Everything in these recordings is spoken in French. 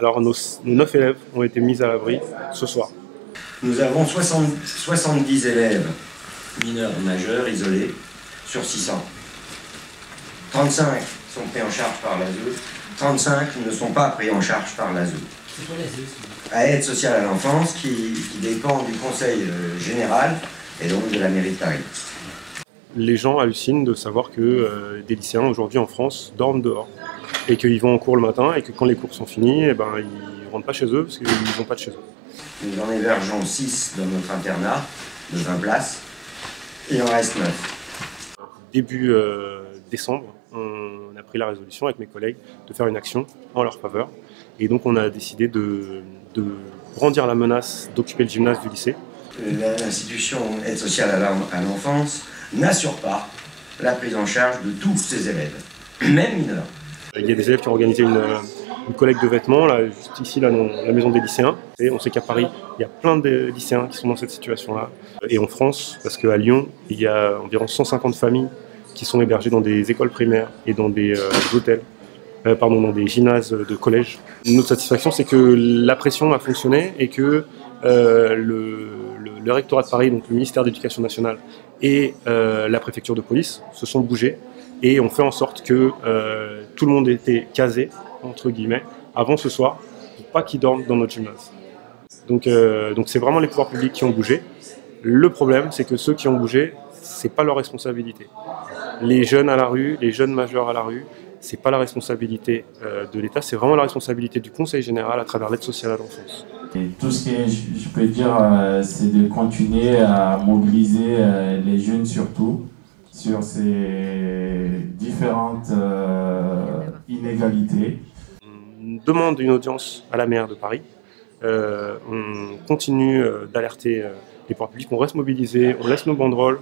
Alors nos 9 élèves ont été mis à l'abri ce soir. Nous avons 70 élèves mineurs et majeurs isolés sur 600. 35 sont pris en charge par l'ASE, 35 ne sont pas pris en charge par l'ASE. C'est quoi l'ASE? À Aide sociale à l'enfance qui dépend du Conseil général et donc de la mairie de Paris. Les gens hallucinent de savoir que des lycéens aujourd'hui en France dorment dehors et qu'ils vont en cours le matin et que quand les cours sont finis, eh ben, ils ne rentrent pas chez eux parce qu'ils n'ont pas de chez eux. Nous en hébergeons 6 dans notre internat de 20 places et il en reste 9. Début décembre, on a pris la résolution avec mes collègues de faire une action en leur faveur. Et donc on a décidé de brandir la menace d'occuper le gymnase du lycée. L'institution Aide sociale à l'enfance n'assure pas la prise en charge de tous ses élèves, même mineurs. Il y a des élèves qui ont organisé une collecte de vêtements, là, juste ici, là, dans la maison des lycéens. Et on sait qu'à Paris, il y a plein de lycéens qui sont dans cette situation-là. Et en France, parce qu'à Lyon, il y a environ 150 familles qui sont hébergées dans des écoles primaires et dans des hôtels, dans des gymnases de collège. Notre satisfaction, c'est que la pression a fonctionné et que le rectorat de Paris, donc le ministère de l'Éducation nationale et la préfecture de police se sont bougés et ont fait en sorte que tout le monde était casé, entre guillemets, avant ce soir, pour pas qu'ils dorment dans notre gymnase. Donc c'est vraiment les pouvoirs publics qui ont bougé. Le problème, c'est que ceux qui ont bougé, c'est pas leur responsabilité. Les jeunes à la rue, les jeunes majeurs à la rue, c'est pas la responsabilité de l'État, c'est vraiment la responsabilité du Conseil général à travers l'aide sociale à l'enfance. Et tout ce que je peux dire, c'est de continuer à mobiliser les jeunes surtout sur ces différentes inégalités. On demande une audience à la maire de Paris. On continue d'alerter les pouvoirs publics, on reste mobilisé, on laisse nos banderoles.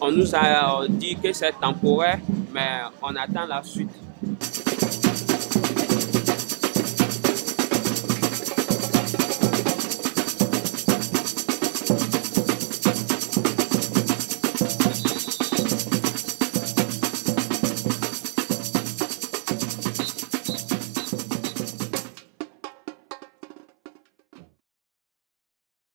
On nous a dit que c'est temporaire, mais on attend la suite.